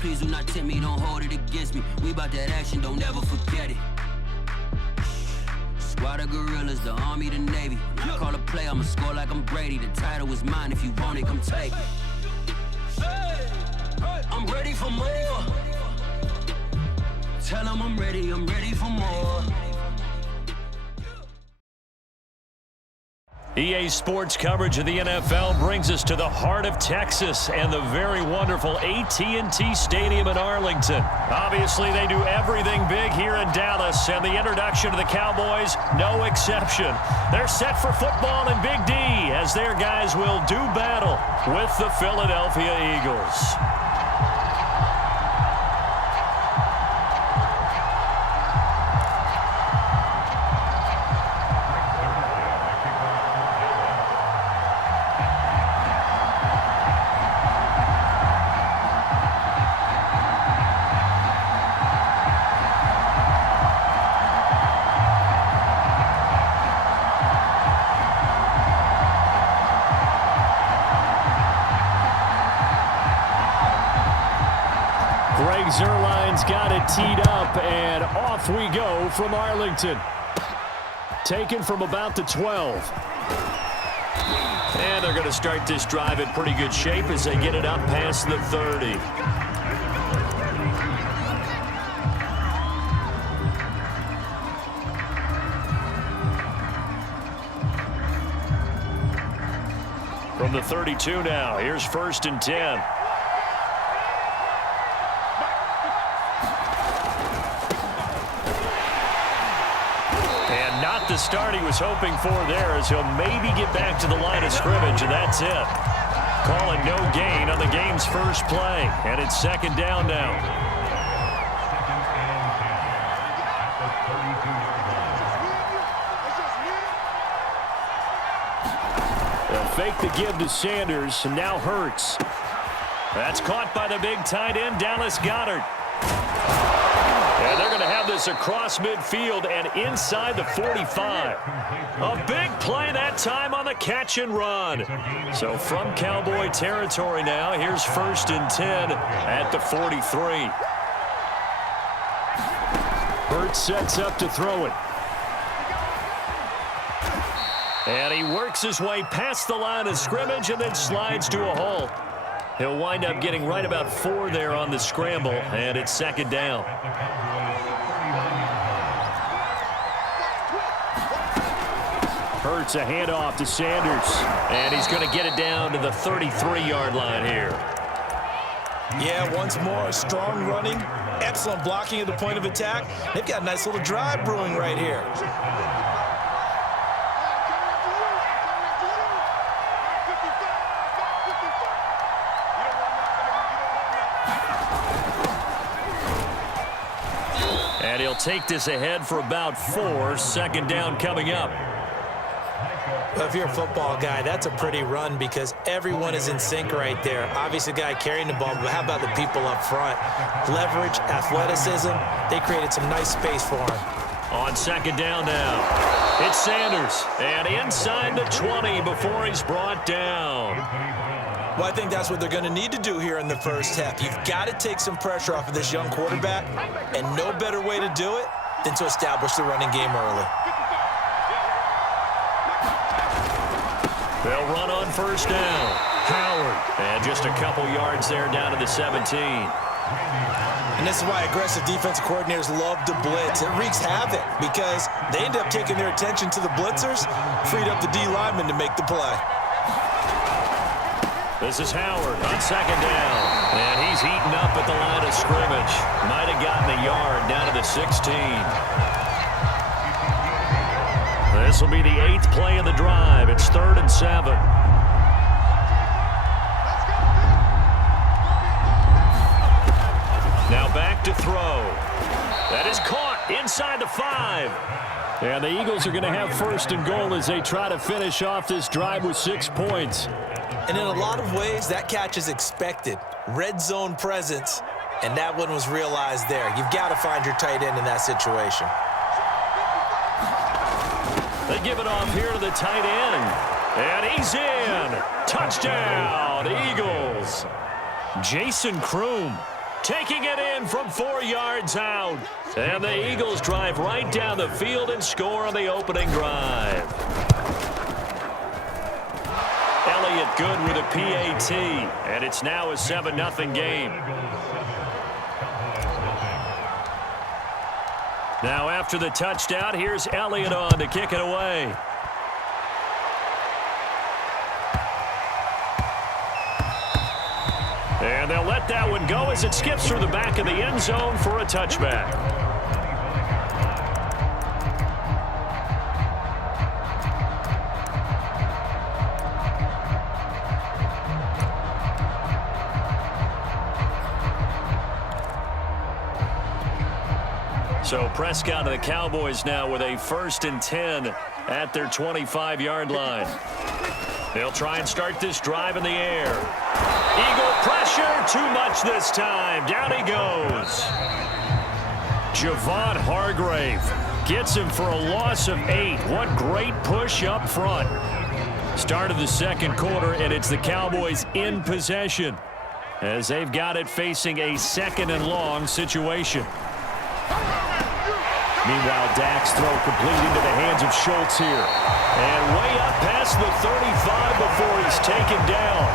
Please do not tempt me, don't hold it against me. We bout that action, don't ever forget it. Squad of gorillas, the army, the navy. When I call a play, I'ma score like I'm Brady. The title is mine, if you want it, come take it. I'm ready for more. Tell them I'm ready for more. EA Sports coverage of the NFL brings us to the heart of Texas and the very wonderful AT&T Stadium in Arlington. Obviously, they do everything big here in Dallas, and the introduction of the Cowboys, no exception. They're set for football in Big D as their guys will do battle with the Philadelphia Eagles. Regs got it teed up, and off we go from Arlington. Taken from about the 12. And they're going to start this drive in pretty good shape as they get it up past the 30. From the 32 now, here's 1st and 10. The start he was hoping for there as he'll maybe get back to the line of scrimmage, and that's it. Calling no gain on the game's first play, and it's 2nd down now. They'll fake the give to Sanders, and now Hurts. That's caught by the big tight end, Dallas Goedert. And they're going to have this across midfield and inside the 45. A big play that time on the catch and run. So from Cowboy territory now, here's 1st and 10 at the 43. Hurts sets up to throw it. And he works his way past the line of scrimmage and then slides to a halt. He'll wind up getting right about 4 there on the scramble, and it's 2nd down. Hurts a handoff to Sanders, and he's going to get it down to the 33-yard line here. Yeah, once more, strong running, excellent blocking at the point of attack. They've got a nice little drive brewing right here. And he'll take this ahead for about 4, 2nd down coming up. If you're a football guy, that's a pretty run because everyone is in sync right there. Obviously, the guy carrying the ball, but how about the people up front? Leverage, athleticism, they created some nice space for him. On 2nd down now, it's Sanders, and inside the 20 before he's brought down. Well, I think that's what they're going to need to do here in the first half. You've got to take some pressure off of this young quarterback, and no better way to do it than to establish the running game early. They'll run on 1st down. Howard, and just a couple yards there down to the 17. And this is why aggressive defensive coordinators love to blitz. It wreaks havoc because they end up taking their attention to the blitzers, freed up the D lineman to make the play. This is Howard on 2nd down, and he's eaten up at the line of scrimmage. Might have gotten a yard down to the 16. This will be the 8th play of the drive. It's 3rd and 7. Now back to throw. That is caught inside the 5. And the Eagles are going to have 1st and goal as they try to finish off this drive with 6 points. And in a lot of ways, that catch is expected. Red zone presence, and that one was realized there. You've got to find your tight end in that situation. They give it off here to the tight end. And he's in. Touchdown, Eagles. Jason Kroom taking it in from 4 yards out. And the Eagles drive right down the field and score on the opening drive. Elliott good with a PAT, and it's now a 7-0 game. Now after the touchdown, here's Elliott on to kick it away. And they'll let that one go as it skips through the back of the end zone for a touchback. So Prescott of the Cowboys now with a 1st and 10 at their 25-yard line. They'll try and start this drive in the air. Eagle pressure, too much this time. Down he goes. Javon Hargrave gets him for a loss of 8. What great push up front. Start of the second quarter, and it's the Cowboys in possession as they've got it facing a 2nd and long situation. Meanwhile, Dak's throw complete into the hands of Schultz here. And way up past the 35 before he's taken down.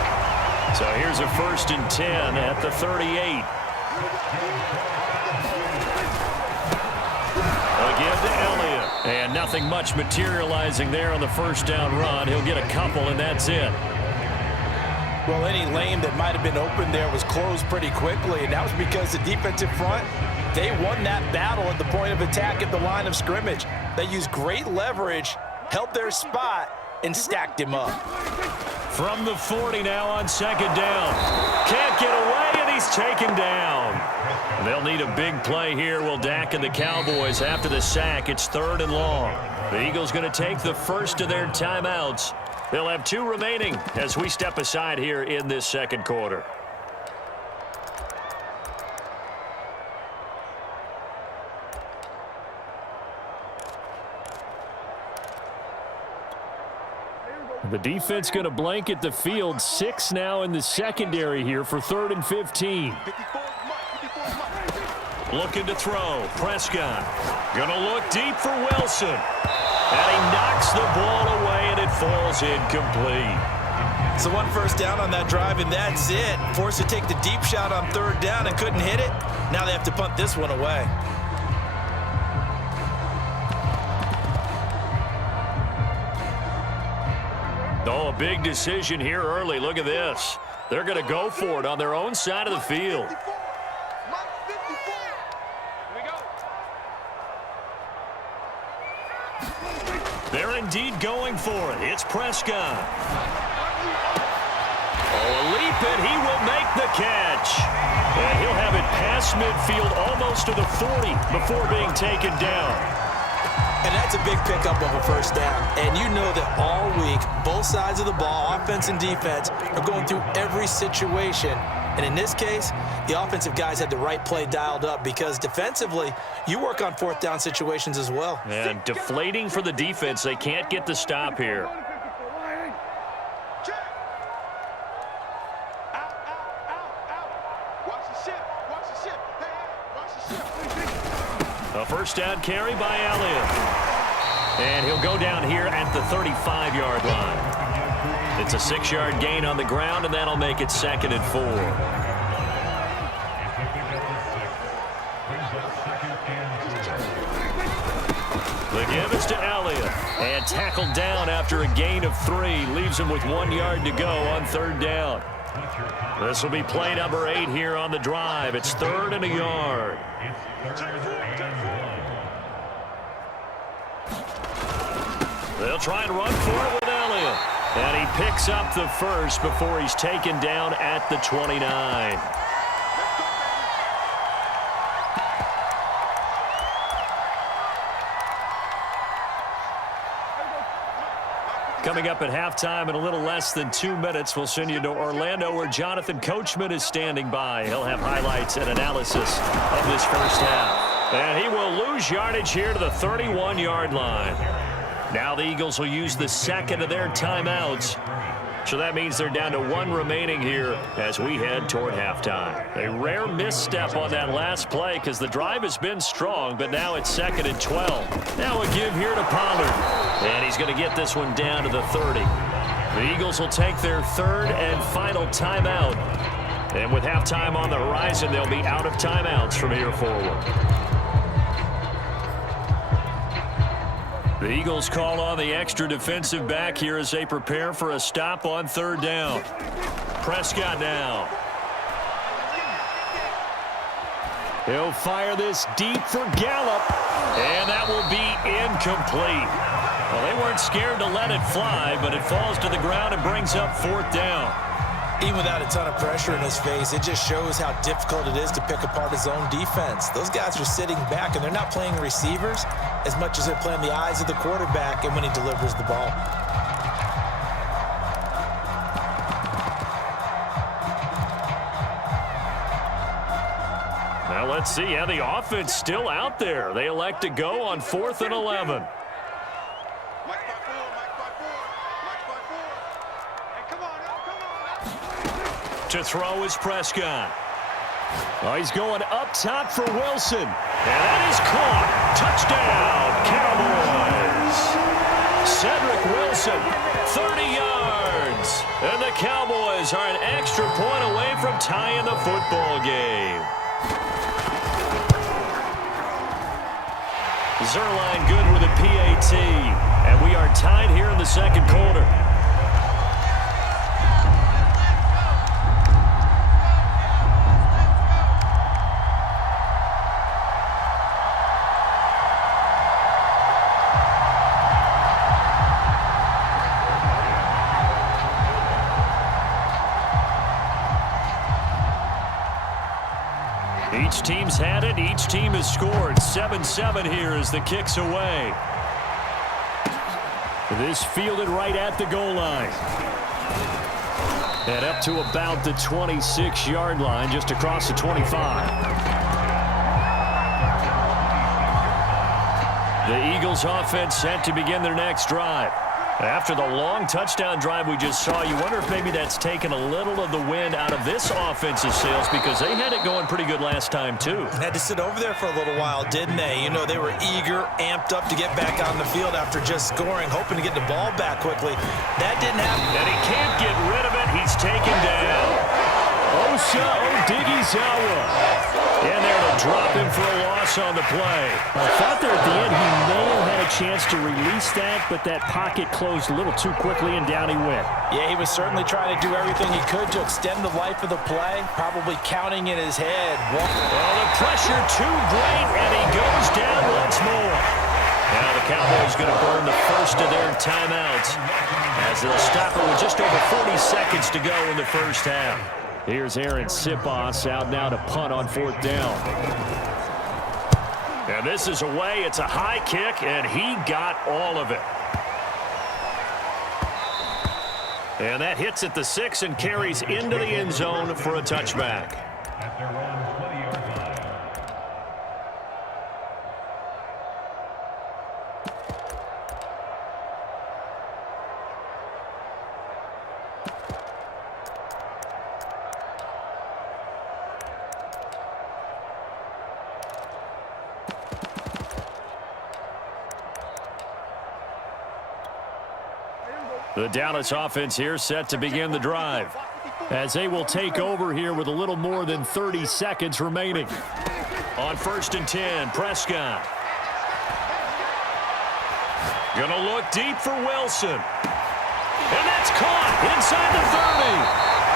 So here's a 1st and 10 at the 38. Again to Elliott. And nothing much materializing there on the 1st down run. He'll get a couple, and that's it. Well, any lane that might have been open there was closed pretty quickly, and that was because the defensive front, they won that battle at the point of attack at the line of scrimmage. They used great leverage, held their spot, and stacked him up. From the 40 now on 2nd down. Can't get away, and he's taken down. They'll need a big play here, will Dak and the Cowboys after the sack. It's 3rd and long. The Eagles going to take the first of their timeouts. They'll have 2 remaining as we step aside here in this second quarter. The defense going to blanket the field. 6 now in the secondary here for 3rd and 15. Looking to throw. Prescott going to look deep for Wilson. And he knocks the ball away, and it falls incomplete. So 1 first down on that drive, and that's it. Forced to take the deep shot on 3rd down and couldn't hit it. Now they have to punt this one away. Oh, a big decision here early. Look at this. They're going to go for it on their own side of the field. They're indeed going for it. It's Prescott. Oh, a leap, and he will make the catch. And he'll have it past midfield almost to the 40 before being taken down. And that's a big pickup of a 1st down. And you know that all week, both sides of the ball, offense and defense, are going through every situation. And in this case, the offensive guys had the right play dialed up because defensively, you work on 4th down situations as well. And deflating for the defense. They can't get the stop here. A 1st down carry by Elliott. And he'll go down here at the 35-yard line. It's a 6-yard gain on the ground, and that'll make it 2nd and 4. The give is to Elliott. And tackled down after a gain of 3. Leaves him with 1 yard to go on 3rd down. This will be play number 8 here on the drive. It's 3rd and a yard. They'll try and run for it with Elliott. And he picks up the first before he's taken down at the 29. Coming up at halftime in a little less than 2 minutes, we'll send you to Orlando where Jonathan Coachman is standing by. He'll have highlights and analysis of this first half. And he will lose yardage here to the 31-yard line. Now the Eagles will use the second of their timeouts So that means they're down to 1 remaining here as we head toward halftime. A rare misstep on that last play because the drive has been strong, but now it's 2nd and 12. Now a give here to Pollard. And he's going to get this one down to the 30. The Eagles will take their 3rd and final timeout. And with halftime on the horizon, they'll be out of timeouts from here forward. The Eagles call on the extra defensive back here as they prepare for a stop on 3rd down. Prescott now. He'll fire this deep for Gallup, and that will be incomplete. Well, they weren't scared to let it fly, but it falls to the ground and brings up 4th down. Even without a ton of pressure in his face, it just shows how difficult it is to pick apart his own defense. Those guys are sitting back, and they're not playing receivers as much as they're playing the eyes of the quarterback and when he delivers the ball. Now let's see how the offense still out there. They elect to go on 4th and 11. To throw is Prescott. Oh, he's going up top for Wilson. And that is caught. Touchdown, Cowboys. Cedric Wilson, 30 yards. And the Cowboys are an extra point away from tying the football game. Zerline good with a PAT. And we are tied here in the 2nd quarter. Each team's had it. Each team has scored. 7-7 here as the kick's away. This fielded right at the goal line. And up to about the 26-yard line, just across the 25. The Eagles offense set to begin their next drive. After the long touchdown drive we just saw, you wonder if maybe that's taken a little of the wind out of this offensive sails because they had it going pretty good last time, too. Had to sit over there for a little while, didn't they? You know, they were eager, amped up to get back on the field after just scoring, hoping to get the ball back quickly. That didn't happen. And he can't get rid of it. He's taken down. Osa Odighizuwa in there to drop him for a loss on the play. I thought there at the end he may have had a chance to release that, but that pocket closed a little too quickly, and down he went. Yeah, he was certainly trying to do everything he could to extend the life of the play, probably counting in his head. Well, the pressure too great, and he goes down once more. Now the Cowboys going to burn the first of their timeouts as they'll stop it with just over 40 seconds to go in the first half. Here's Aaron Sipos out now to punt on 4th down. And this is away. It's a high kick, and he got all of it. And that hits at the 6 and carries into the end zone for a touchback. The Dallas offense here set to begin the drive as they will take over here with a little more than 30 seconds remaining. On 1st and 10, Prescott. Gonna look deep for Wilson. And that's caught inside the 30.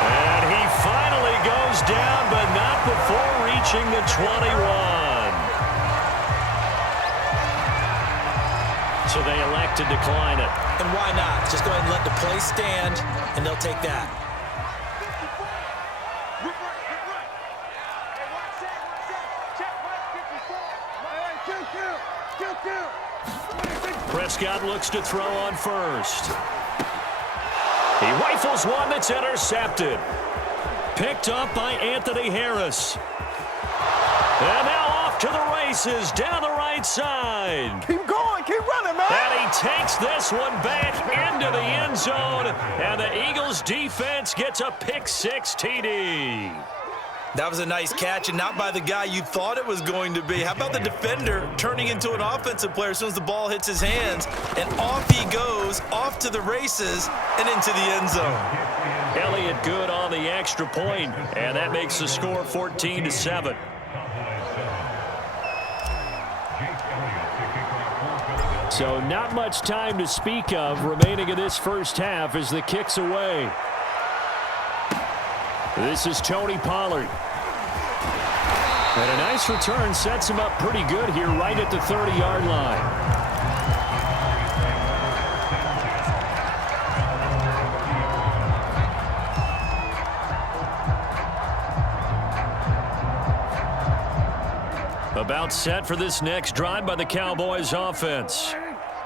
And he finally goes down, but not before reaching the 21. So they elect to decline it. And why not? Just go ahead and let the play stand, and they'll take that. Prescott looks to throw on 1st. He rifles one that's intercepted. Picked up by Anthony Harris. And now off to the races. races down the right side. Keep going, keep running, man. And he takes this one back into the end zone. And the Eagles defense gets a pick-6 TD. That was a nice catch, and not by the guy you thought it was going to be. How about the defender turning into an offensive player as soon as the ball hits his hands, and off he goes, off to the races, and into the end zone. Elliott good on the extra point, and that makes the score 14-7. So not much time to speak of remaining in this first half as the kick's away. This is Tony Pollard. And a nice return sets him up pretty good here right at the 30-yard line. About set for this next drive by the Cowboys offense.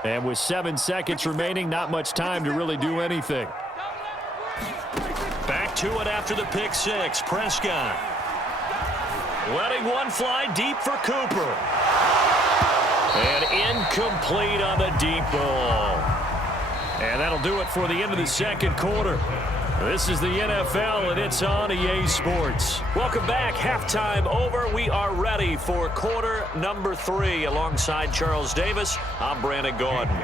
And with 7 seconds remaining, not much time to really do anything. Back to it after the pick-6. Prescott letting one fly deep for Cooper. And incomplete on the deep ball. And that'll do it for the end of the second quarter. This is the NFL, and it's on EA Sports. Welcome back. Halftime over. We are ready for quarter number 3. Alongside Charles Davis, I'm Brandon Gordon.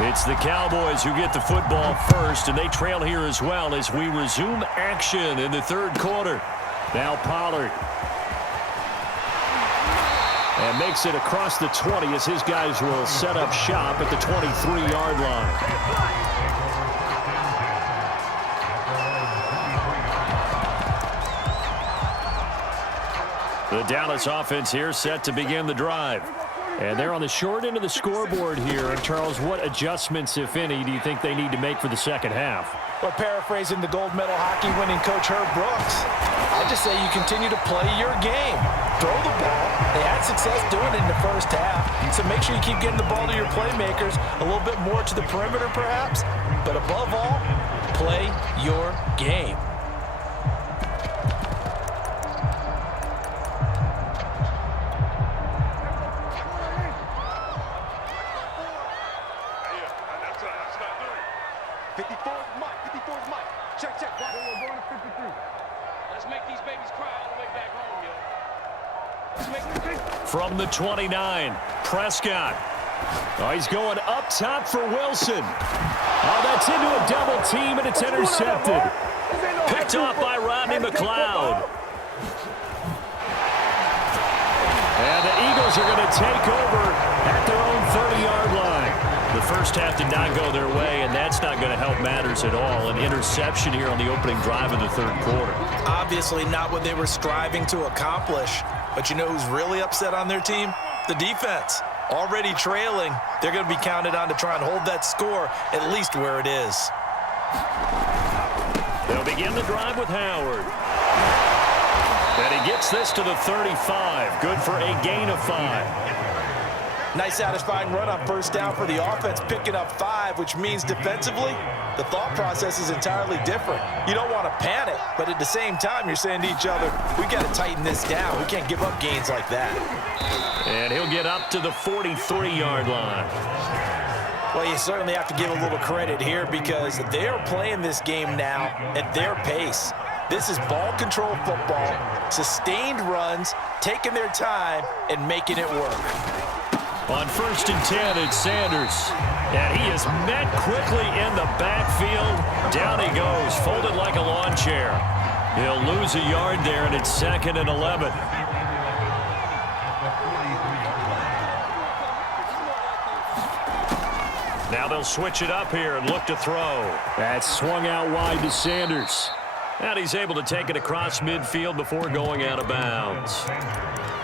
It's the Cowboys who get the football first, and they trail here as well as we resume action in the third quarter. Now Pollard. And makes it across the 20 as his guys will set up shop at the 23-yard line. The Dallas offense here set to begin the drive. And they're on the short end of the scoreboard here. And Charles, what adjustments, if any, do you think they need to make for the second half? Well, paraphrasing the gold medal hockey winning coach Herb Brooks, I just say you continue to play your game. Throw the ball. They had success doing it in the first half. So make sure you keep getting the ball to your playmakers, a little bit more to the perimeter perhaps. But above all, play your game. From the 29, Prescott. Oh, he's going up top for Wilson. Oh, that's into a double team, and it's intercepted. Picked off by Rodney McLeod. And the Eagles are going to take over at their own 30-yard line. The first half did not go their way, and that's not going to help matters at all. An interception here on the opening drive of the third quarter. Obviously not what they were striving to accomplish. But you know who's really upset on their team? The defense. Already trailing, they're going to be counted on to try and hold that score at least where it is. They'll begin the drive with Howard. And he gets this to the 35. Good for a gain of 5. Nice satisfying run on first down for the offense, picking up 5, which means defensively, the thought process is entirely different. You don't want to panic, but at the same time, you're saying to each other, we got to tighten this down. We can't give up gains like that. And he'll get up to the 43-yard line. Well, you certainly have to give a little credit here because they are playing this game now at their pace. This is ball control football, sustained runs, taking their time, and making it work. On 1st and 10, it's Sanders. And he is met quickly in the backfield. Down he goes, folded like a lawn chair. He'll lose a yard there, and it's 2nd and 11. Now they'll switch it up here and look to throw. That's swung out wide to Sanders. And he's able to take it across midfield before going out of bounds.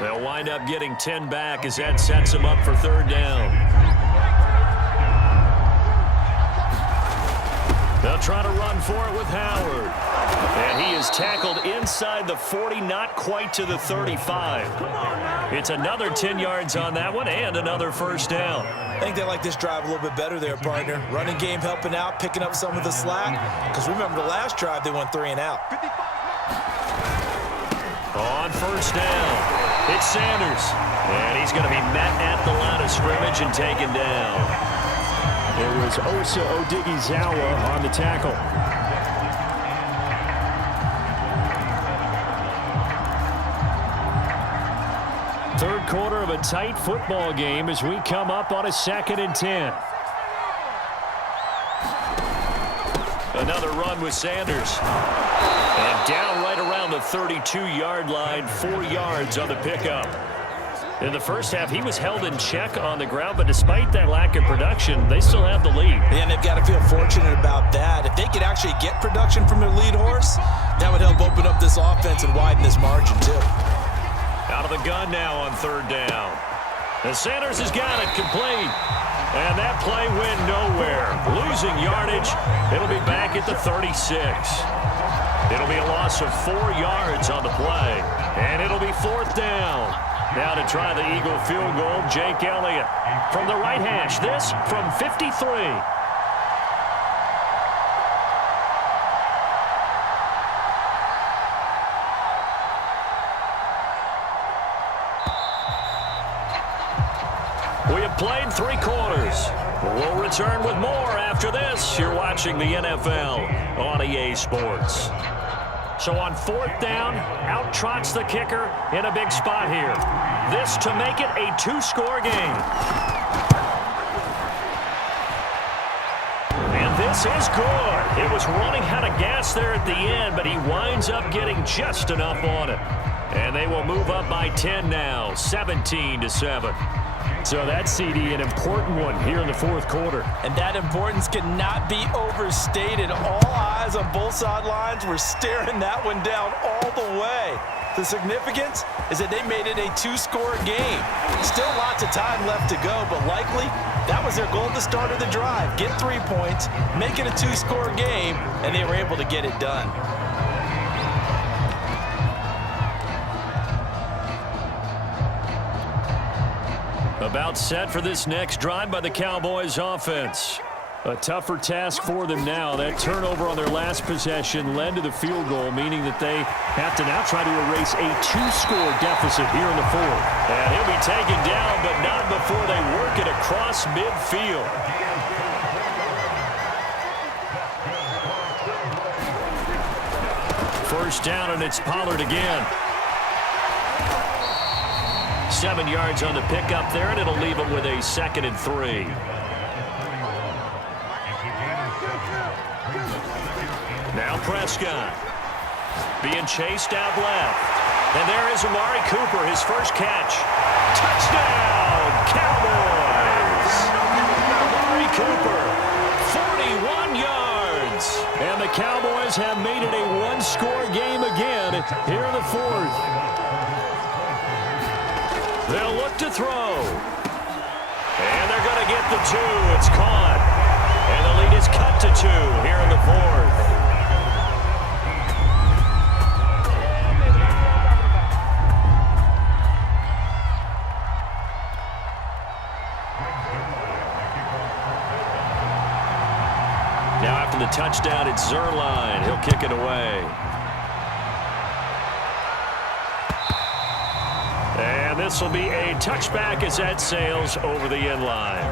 They'll wind up getting 10 back as that sets him up for 3rd down. They'll try to run for it with Howard. And he is tackled inside the 40, not quite to the 35. It's another 10 yards on that one and another 1st down. I think they like this drive a little bit better there, partner. Running game helping out, picking up some of the slack. Because remember, the last drive, they went 3 and out. Oh, on first down. It's Sanders. And he's going to be met at the line of scrimmage and taken down. It was Osa Odighizuwa on the tackle. Third quarter of a tight football game as we come up on a 2nd and 10. Another run with Sanders. And down right around the 32-yard line, 4 yards on the pickup. In the first half, he was held in check on the ground, but despite that lack of production, they still have the lead. And they've got to feel fortunate about that. If they could actually get production from their lead horse, that would help open up this offense and widen this margin, too. Out of the gun now on 3rd down. And Sanders has got it complete. And that play went nowhere. Losing yardage. It'll be back at the 36. It'll be a loss of 4 yards on the play. And it'll be 4th down. Now to try the Eagle field goal, Jake Elliott. From the right hash, this from 53. We have played 3 quarters. We'll return with more after this. You're watching the NFL on EA Sports. So on 4th down, out trots the kicker in a big spot here. This to make it a 2-score game. And this is good. It was running out of gas there at the end, but he winds up getting just enough on it. And they will move up by 10 now, 17-7. So that CD, an important one here in the 4th quarter. And that importance cannot be overstated. All eyes on both sidelines were staring that one down all the way. The significance is that they made it a 2-score game. Still lots of time left to go, but likely that was their goal at the start of the drive. Get 3 points, make it a 2-score game, and they were able to get it done. About set for this next drive by the Cowboys offense. A tougher task for them now. That turnover on their last possession led to the field goal, meaning that they have to now try to erase a 2-score deficit here in the 4th. And he'll be taken down, but not before they work it across midfield. First down, and it's Pollard again. 7 yards on the pickup there, and it'll leave him with a 2nd and 3. Now Prescott being chased out left. And there is Amari Cooper, his first catch. Touchdown, Cowboys! Amari Cooper, 41 yards. And the Cowboys have made it a 1-score game again here in the 4th. They'll look to throw. And they're going to get the 2. It's caught. And the lead is cut to 2 here in the 4th. Now after the touchdown, it's Zerline. He'll kick it away. And this will be a touchback as that sails over the end line.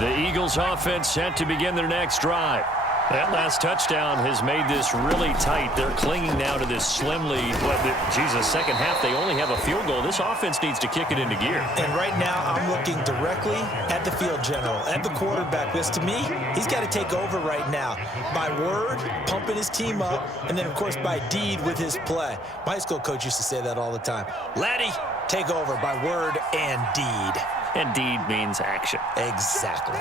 The Eagles offense set to begin their next drive. That last touchdown has made this really tight. They're clinging now to this slim lead. But, second half, they only have a field goal. This offense needs to kick it into gear. And right now, I'm looking directly at the field general, at the quarterback. Because to me, he's got to take over right now. By word, pumping his team up, and then, of course, by deed with his play. My high school coach used to say that all the time. Laddie, take over by word and deed. And deed means action. Exactly.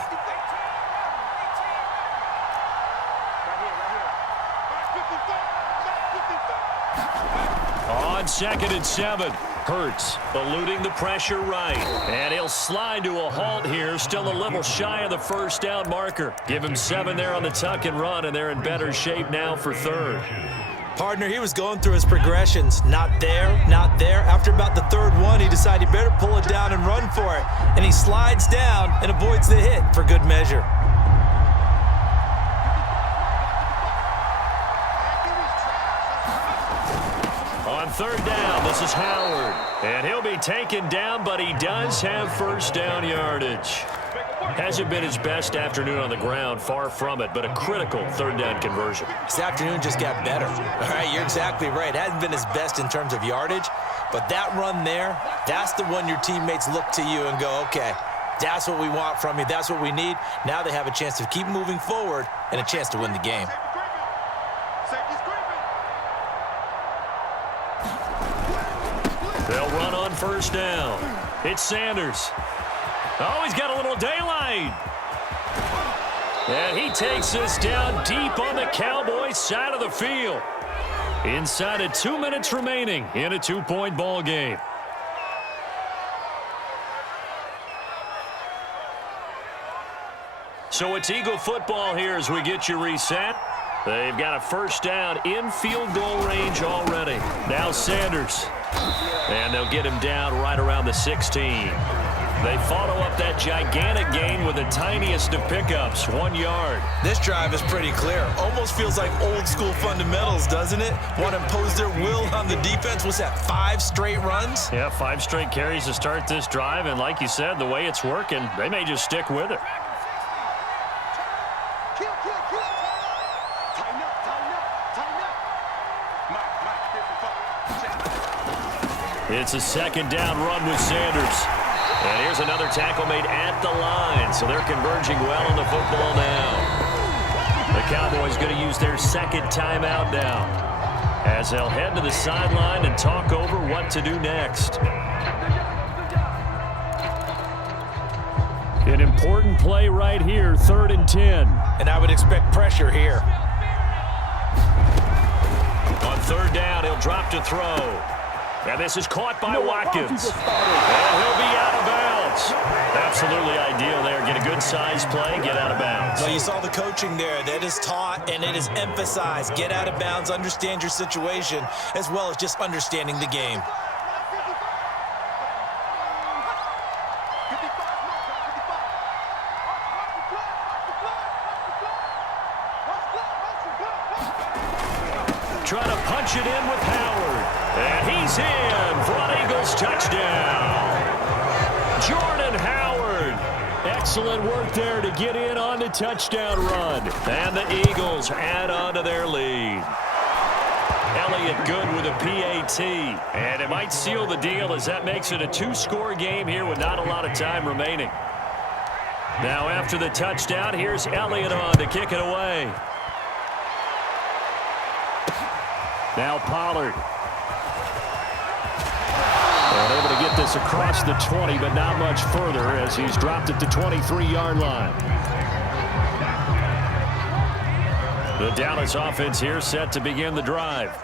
On 2nd and 7, Hurts eluding the pressure right. And he'll slide to a halt here, still a little shy of the first down marker. Give him 7 there on the tuck and run, and they're in better shape now for 3rd. Partner, he was going through his progressions. Not there, not there. After about the third one, he decided he better pull it down and run for it. And he slides down and avoids the hit for good measure. On third down, this is Howard. And he'll be taken down, but he does have first down yardage. Hasn't been his best afternoon on the ground, far from it, but a critical third down conversion. This afternoon just got better. All right, you're exactly right. It hasn't been his best in terms of yardage, but that run there, that's the one your teammates look to you and go, okay, that's what we want from you. That's what we need. Now they have a chance to keep moving forward and a chance to win the game. They'll run on first down. It's Sanders. Oh, he's got a little daylight. And he takes this down deep on the Cowboys side of the field. Inside of 2 minutes remaining in a 2-point ball game. So it's Eagle football here as we get you reset. They've got a first down in field goal range already. Now Sanders. And they'll get him down right around the 16. They follow up that gigantic gain with the tiniest of pickups, 1 yard. This drive is pretty clear. Almost feels like old school fundamentals, doesn't it? Want to impose their will on the defense. What's that, 5 straight runs? Yeah, 5 straight carries to start this drive. And like you said, the way it's working, they may just stick with it. It's a second down run with Sanders. And here's another tackle made at the line. So they're converging well on the football now. The Cowboys going to use their second timeout now, as they'll head to the sideline and talk over what to do next. An important play right here, 3rd and 10. And I would expect pressure here. On third down, he'll drop to throw. And this is caught by Watkins. And he'll be out of bounds. Absolutely ideal there. Get a good size play, get out of bounds. Well, you saw the coaching there. That is taught and it is emphasized. Get out of bounds, understand your situation, as well as just understanding the game. Trying to punch it in with Howard. And he's in for an Eagles touchdown. Jordan Howard. Excellent work there to get in on the touchdown run. And the Eagles add on to their lead. Elliott good with a PAT. And it might seal the deal as that makes it a 2-score game here with not a lot of time remaining. Now after the touchdown, here's Elliott on to kick it away. Now Pollard. And able to get this across the 20, but not much further as he's dropped it to 23-yard line. The Dallas offense here set to begin the drive.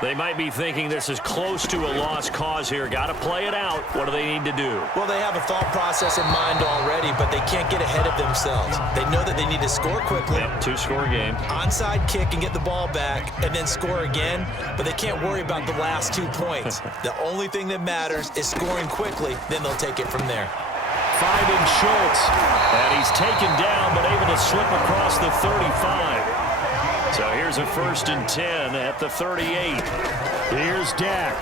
They might be thinking this is close to a lost cause here. Got to play it out. What do they need to do? Well, they have a thought process in mind already, but they can't get ahead of themselves. They know that they need to score quickly. Yep, 2-score game. Onside kick and get the ball back and then score again, but they can't worry about the last 2 points. The only thing that matters is scoring quickly, then they'll take it from there. Finding Schultz. And he's taken down, but able to slip across the 35. So here's a 1st and 10 at the 38. Here's Dak.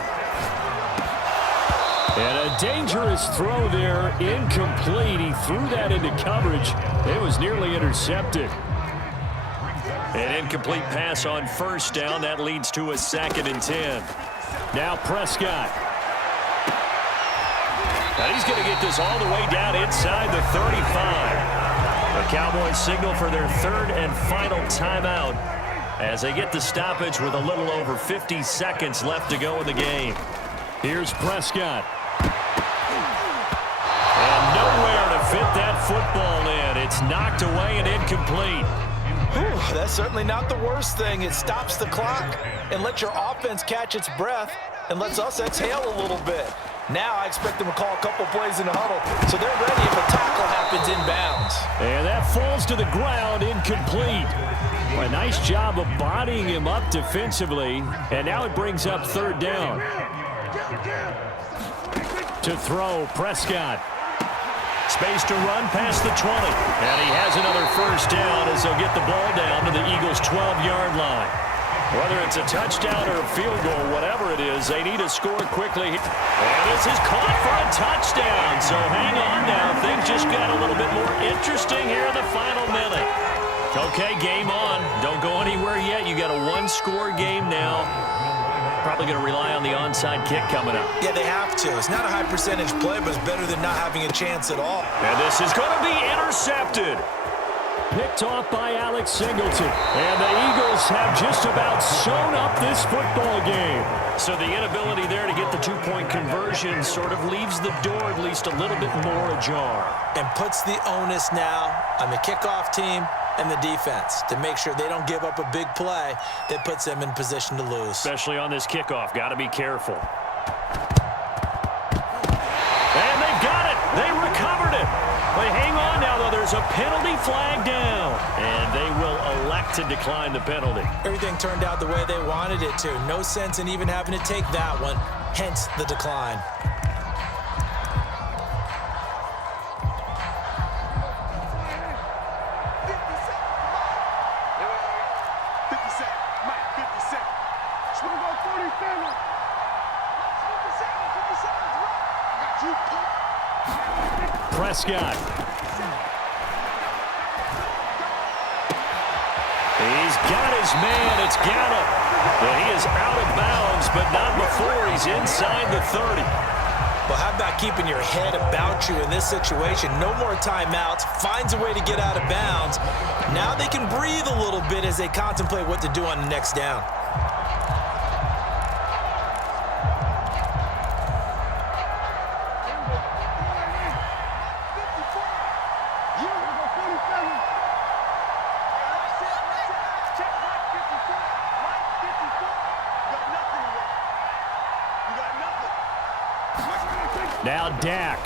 And a dangerous throw there, incomplete. He threw that into coverage. It was nearly intercepted. An incomplete pass on first down. That leads to a 2nd and 10. Now Prescott. And he's going to get this all the way down inside the 35. The Cowboys signal for their 3rd and final timeout as they get the stoppage with a little over 50 seconds left to go in the game. Here's Prescott. And nowhere to fit that football in. It's knocked away and incomplete. Whew, that's certainly not the worst thing. It stops the clock and lets your offense catch its breath and lets us exhale a little bit. Now I expect them to call a couple plays in the huddle so they're ready if a tackle happens inbounds. And that falls to the ground, incomplete. A nice job of bodying him up defensively. And now it brings up third down. To throw, Prescott. Space to run past the 20. And he has another first down as they'll get the ball down to the Eagles' 12-yard line. Whether it's a touchdown or a field goal, whatever it is, they need to score quickly. And this is caught for a touchdown. So hang on now. Things just got a little bit more interesting here in the final minute. Okay, game on. Don't go anywhere yet. You got a one-score game now. Probably going to rely on the onside kick coming up. Yeah, they have to. It's not a high-percentage play, but it's better than not having a chance at all. And this is going to be intercepted. Picked off by Alex Singleton. And the Eagles have just about sewn up this football game. So the inability there to get the two-point conversion sort of leaves the door at least a little bit more ajar. And puts the onus now on the kickoff team and the defense to make sure they don't give up a big play that puts them in position to lose. Especially on this kickoff. Got to be careful. And they've got it. They recovered it. But hang on now, though. There's a penalty flag down. And they will elect to decline the penalty. Everything turned out the way they wanted it to. No sense in even having to take that one. Hence the decline. Prescott. He's got his man. It's Gallup. But he is out of bounds, but not before he's inside the 30. Well, how about keeping your head about you in this situation? No more timeouts. Finds a way to get out of bounds. Now they can breathe a little bit as they contemplate what to do on the next down. Now Dak.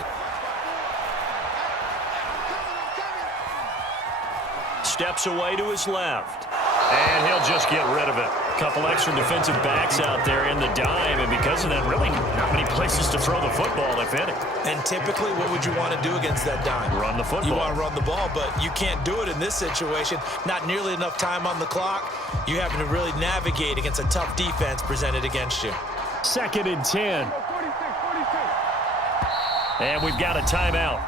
Steps away to his left. And he'll just get rid of it. A couple extra defensive backs out there in the dime, and because of that, really not many places to throw the football, if any. And typically, what would you want to do against that dime? Run the football. You want to run the ball, but you can't do it in this situation. Not nearly enough time on the clock. You having to really navigate against a tough defense presented against you. 2nd and 10. And we've got a timeout.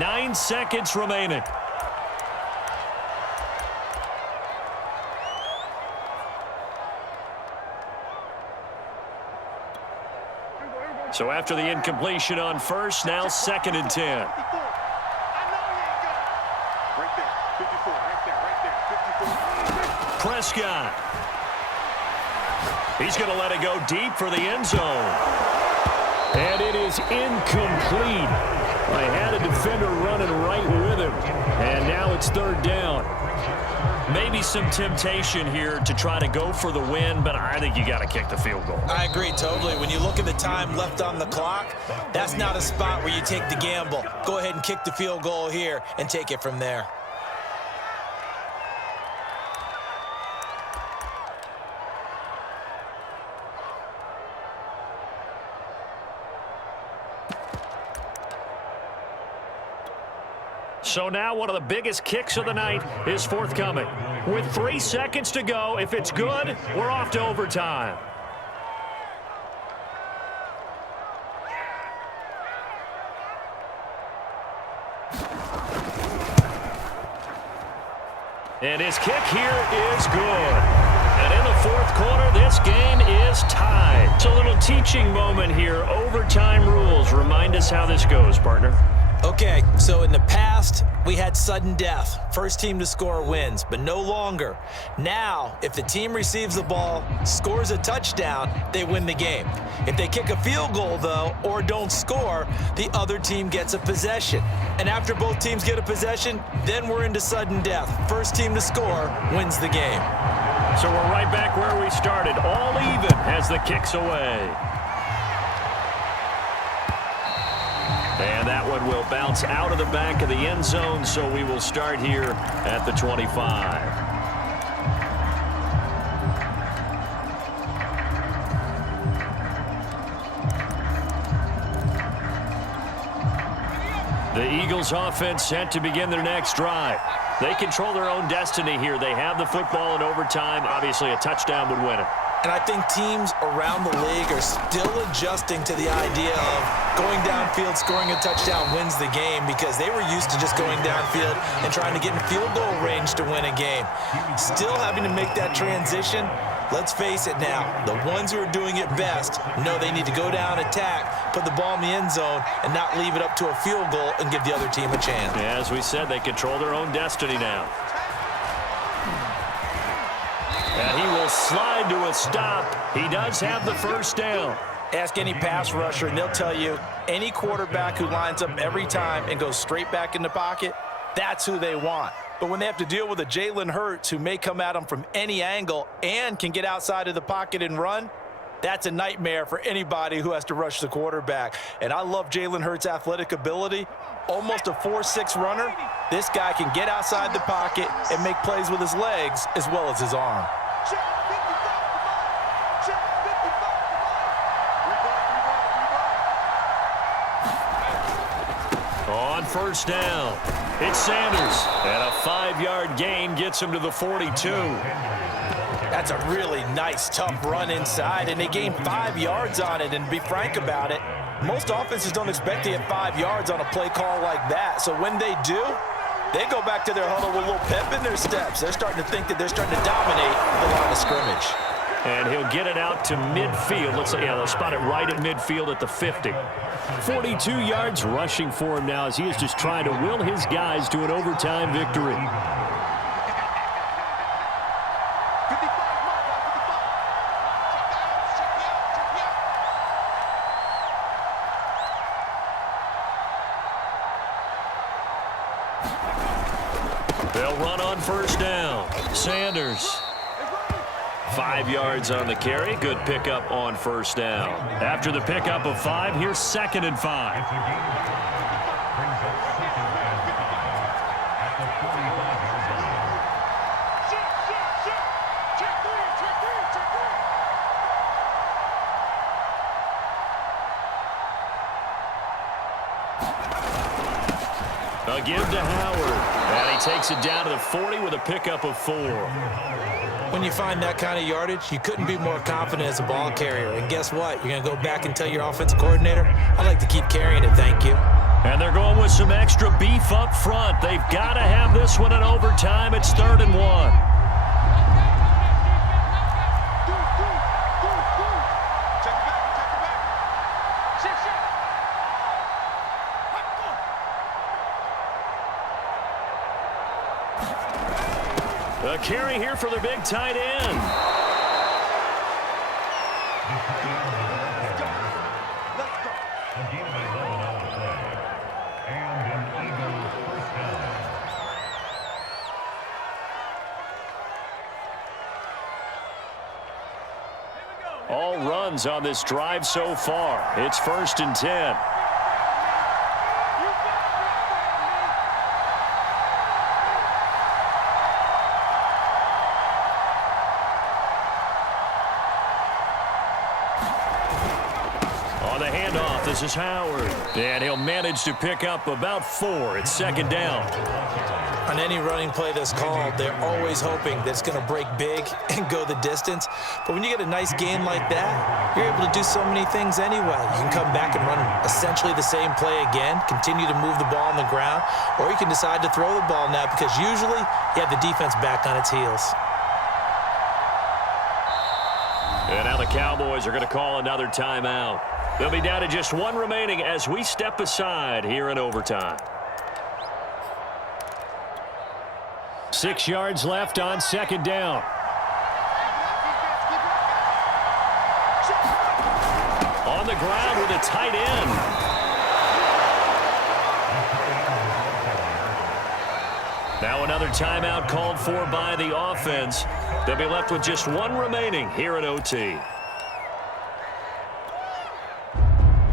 9 seconds remaining. So after the incompletion on first, now 2nd and 10. Prescott. He's going to let it go deep for the end zone. And it is incomplete. I had a defender running right with him. And now it's 3rd down. Maybe some temptation here to try to go for the win, but I think you got to kick the field goal. I agree totally. When you look at the time left on the clock, that's not a spot where you take the gamble. Go ahead and kick the field goal here and take it from there. So now one of the biggest kicks of the night is forthcoming. With 3 seconds to go, if it's good, we're off to overtime. And his kick here is good. And in the 4th quarter, this game is tied. It's a little teaching moment here. Overtime rules. Remind us how this goes, partner. Okay, so in the past, we had sudden death. First team to score wins, but no longer. Now, if the team receives the ball, scores a touchdown, they win the game. If they kick a field goal, though, or don't score, the other team gets a possession. And after both teams get a possession, then we're into sudden death. First team to score wins the game. So we're right back where we started, all even as the kick's away. And that one will bounce out of the back of the end zone, so we will start here at the 25. The Eagles offense set to begin their next drive. They control their own destiny here. They have the football in overtime. Obviously, a touchdown would win it. And I think teams around the league are still adjusting to the idea of going downfield, scoring a touchdown wins the game, because they were used to just going downfield and trying to get in field goal range to win a game. Still having to make that transition. Let's face it now, the ones who are doing it best know they need to go down, attack, put the ball in the end zone, and not leave it up to a field goal and give the other team a chance. Yeah, as we said, they control their own destiny now. And he will slide to a stop. He does have the first down. Ask any pass rusher, and they'll tell you any quarterback who lines up every time and goes straight back in the pocket, that's who they want. But when they have to deal with a Jalen Hurts who may come at them from any angle and can get outside of the pocket and run, that's a nightmare for anybody who has to rush the quarterback. And I love Jalen Hurts' athletic ability. Almost a 4.6 runner. This guy can get outside the pocket and make plays with his legs as well as his arm. On first down, it's Sanders. And a 5-yard gain gets him to the 42. That's a really nice, tough run inside, and they gained 5 yards on it. And to be frank about it, most offenses don't expect to get 5 yards on a play call like that. So when they do, they go back to their huddle with a little pep in their steps. They're starting to think that they're starting to dominate the line of scrimmage. And he'll get it out to midfield. Let's say, yeah, they'll spot it right at midfield at the 50. 42 yards rushing for him now as he is just trying to will his guys to an overtime victory. They'll run on first down. Sanders. 5 yards on the carry. Good pickup on first down. After the pickup of 5, here's 2nd and 5. A give to Howard. And he takes it down to the 40 with a pickup of 4. When you find that kind of yardage, you couldn't be more confident as a ball carrier. And guess what? You're going to go back and tell your offensive coordinator, I'd like to keep carrying it, thank you. And they're going with some extra beef up front. They've got to have this one in overtime. It's 3rd and 1. A carry here for the big tight end. All runs on this drive so far. It's 1st and 10. This is Howard, and he'll manage to pick up about 4. It's 2nd down. On any running play that's called, they're always hoping that it's going to break big and go the distance. But when you get a nice gain like that, you're able to do so many things anyway. You can come back and run essentially the same play again, continue to move the ball on the ground, or you can decide to throw the ball now because usually you have the defense back on its heels. And now the Cowboys are going to call another timeout. They'll be down to just 1 remaining as we step aside here in overtime. 6 yards left on 2nd down. On the ground with a tight end. Now another timeout called for by the offense. They'll be left with just 1 remaining here in OT.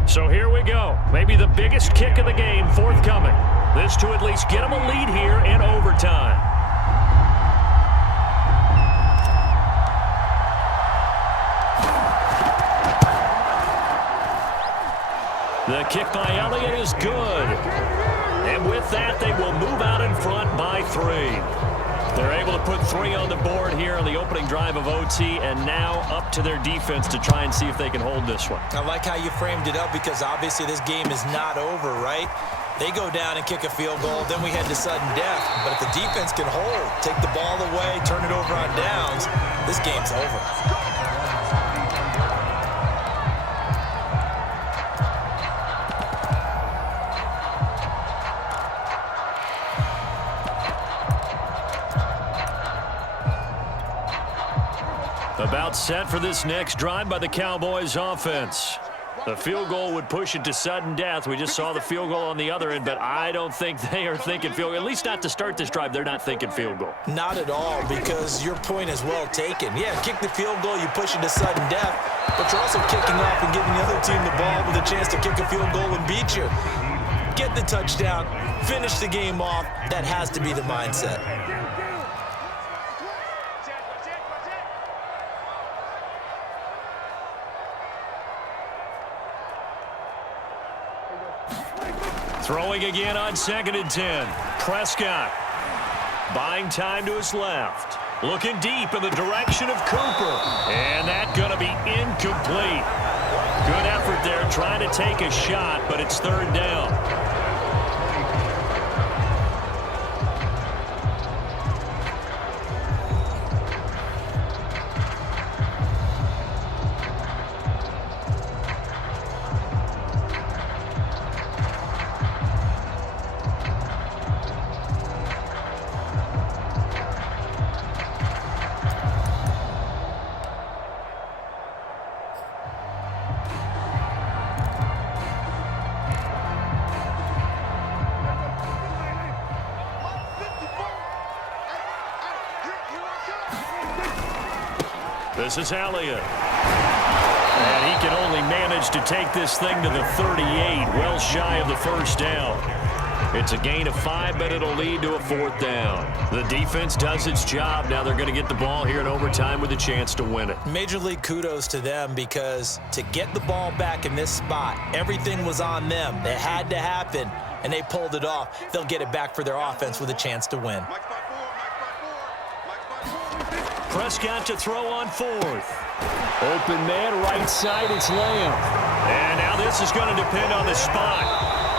So here we go. Maybe the biggest kick of the game forthcoming. This to at least get them a lead here in overtime. The kick by Elliott is good. And with that, they will move out in front by 3. They're able to put 3 on the board here on the opening drive of OT, and now up to their defense to try and see if they can hold this one. I like how you framed it up because obviously this game is not over, right? They go down and kick a field goal, then we head to sudden death. But if the defense can hold, take the ball away, turn it over on downs, this game's over. About set for this next drive by the Cowboys offense. The field goal would push it to sudden death. We just saw the field goal on the other end, but I don't think they are thinking field goal. At least not to start this drive. They're not thinking field goal. Not at all, because your point is well taken. Yeah, kick the field goal, you push it to sudden death, but you're also kicking off and giving the other team the ball with a chance to kick a field goal and beat you. Get the touchdown, finish the game off. That has to be the mindset. Throwing again on 2nd and 10. Prescott buying time to his left. Looking deep in the direction of Cooper. And that's going to be incomplete. Good effort there trying to take a shot, but it's 3rd down. This is Elliott. And he can only manage to take this thing to the 38, well shy of the 1st down. It's a gain of 5, but it'll lead to a 4th down. The defense does its job. Now they're going to get the ball here in overtime with a chance to win it. Major league kudos to them, because to get the ball back in this spot, everything was on them. It had to happen, and they pulled it off. They'll get it back for their offense with a chance to win. Prescott to throw on 4th. Open man, right side, it's Lamb. And now this is going to depend on the spot.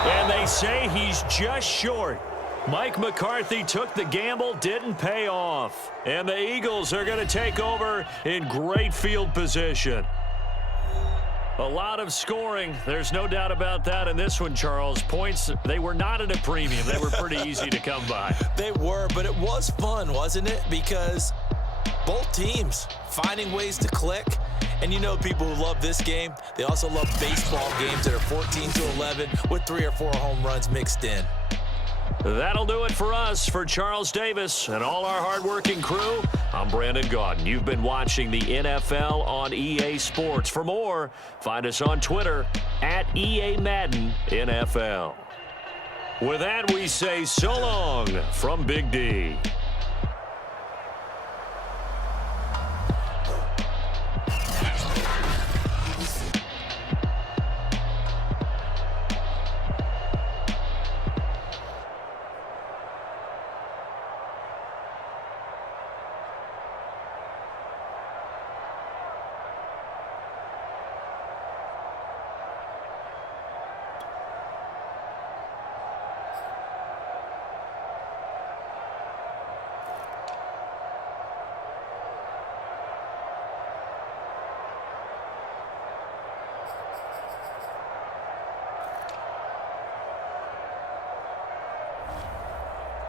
And they say he's just short. Mike McCarthy took the gamble, didn't pay off. And the Eagles are going to take over in great field position. A lot of scoring. There's no doubt about that in this one, Charles. Points, they were not at a premium. They were pretty easy to come by. They were, but it was fun, wasn't it? Because both teams finding ways to click. And you know, people who love this game, they also love baseball games that are 14-11 with 3 or 4 home runs mixed in. That'll do it for us. For Charles Davis and all our hardworking crew, I'm Brandon Gaudin. You've been watching the NFL on EA Sports. For more, find us on Twitter at EA Madden NFL. With that, we say so long from Big D.